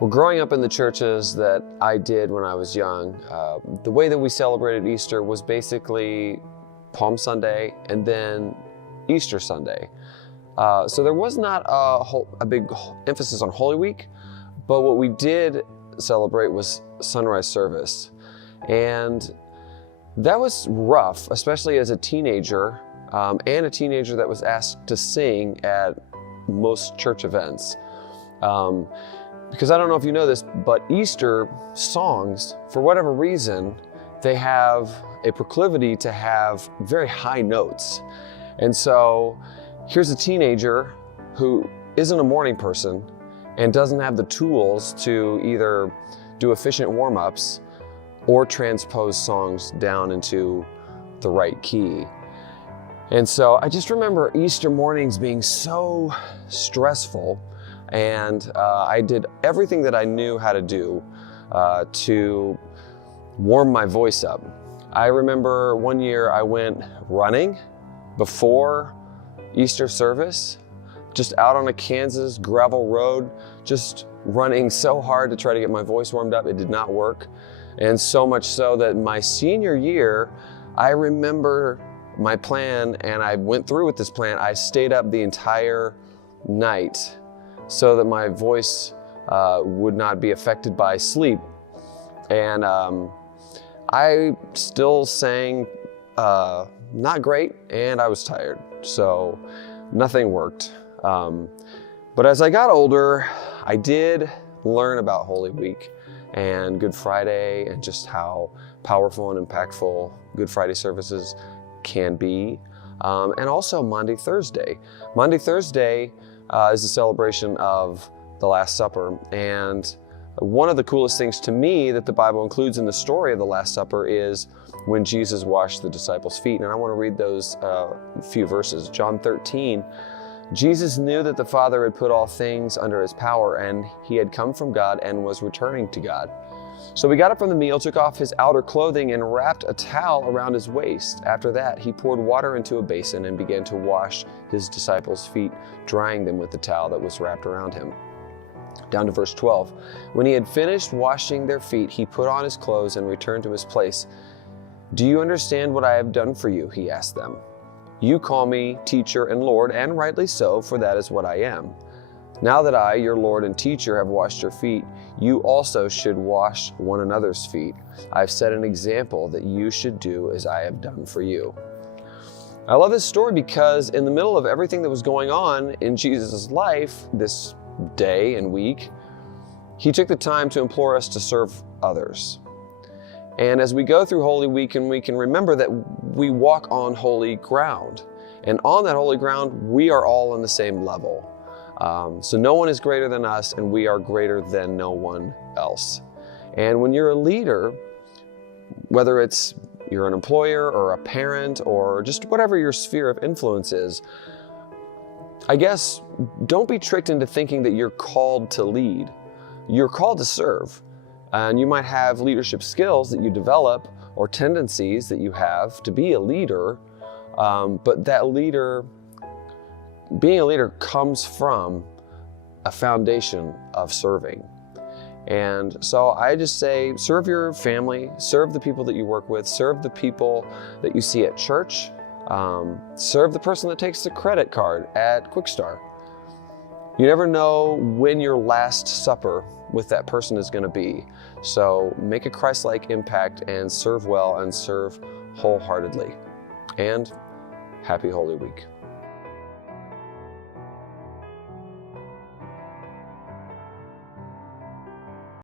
Well, growing up in the churches that I did when I was young, the way that we celebrated Easter was basically Palm Sunday and then Easter Sunday. So there was not a big emphasis on Holy Week, but what we did celebrate was sunrise service. And that was rough, especially as a teenager, and a teenager that was asked to sing at most church events. Because I don't know if you know this, but Easter songs, for whatever reason, they have a proclivity to have very high notes. And so here's a teenager who isn't a morning person and doesn't have the tools to either do efficient warm-ups or transpose songs down into the right key. And so I just remember Easter mornings being so stressful, and I did everything that I knew how to do to warm my voice up. I remember one year I went running before Easter service, just out on a Kansas gravel road, just running so hard to try to get my voice warmed up. It did not work. And so much so that my senior year, I remember my plan, and I went through with this plan. I stayed up the entire night so that my voice would not be affected by sleep. And I still sang not great, and I was tired, so nothing worked. But as I got older, I did learn about Holy Week and Good Friday and just how powerful and impactful Good Friday services can be. And also Maundy Thursday. Maundy Thursday is a celebration of the Last Supper. And one of the coolest things to me that the Bible includes in the story of the Last Supper is when Jesus washed the disciples' feet. And I want to read those few verses. John 13, Jesus knew that the Father had put all things under his power, and he had come from God and was returning to God. So he got up from the meal, took off his outer clothing, and wrapped a towel around his waist. After that, he poured water into a basin and began to wash his disciples' feet, drying them with the towel that was wrapped around him. Down to verse 12. When he had finished washing their feet, he put on his clothes and returned to his place. "Do you understand what I have done for you?" he asked them. "You call me teacher and Lord, and rightly so, for that is what I am. Now that I, your Lord and teacher, have washed your feet, you also should wash one another's feet. I've set an example that you should do as I have done for you." I love this story because in the middle of everything that was going on in Jesus' life this day and week, he took the time to implore us to serve others. And as we go through Holy Week, and we can remember that we walk on holy ground. And on that holy ground, we are all on the same level. So no one is greater than us, and we are greater than no one else. And when you're a leader, whether it's you're an employer or a parent or just whatever your sphere of influence is, I guess don't be tricked into thinking that you're called to lead. You're called to serve. And you might have leadership skills that you develop or tendencies that you have to be a leader, but being a leader comes from a foundation of serving. And so I just say, serve your family, serve the people that you work with, serve the people that you see at church, serve the person that takes the credit card at Quickstar. You never know when your last supper with that person is going to be. So make a Christ-like impact and serve well and serve wholeheartedly. And happy Holy Week.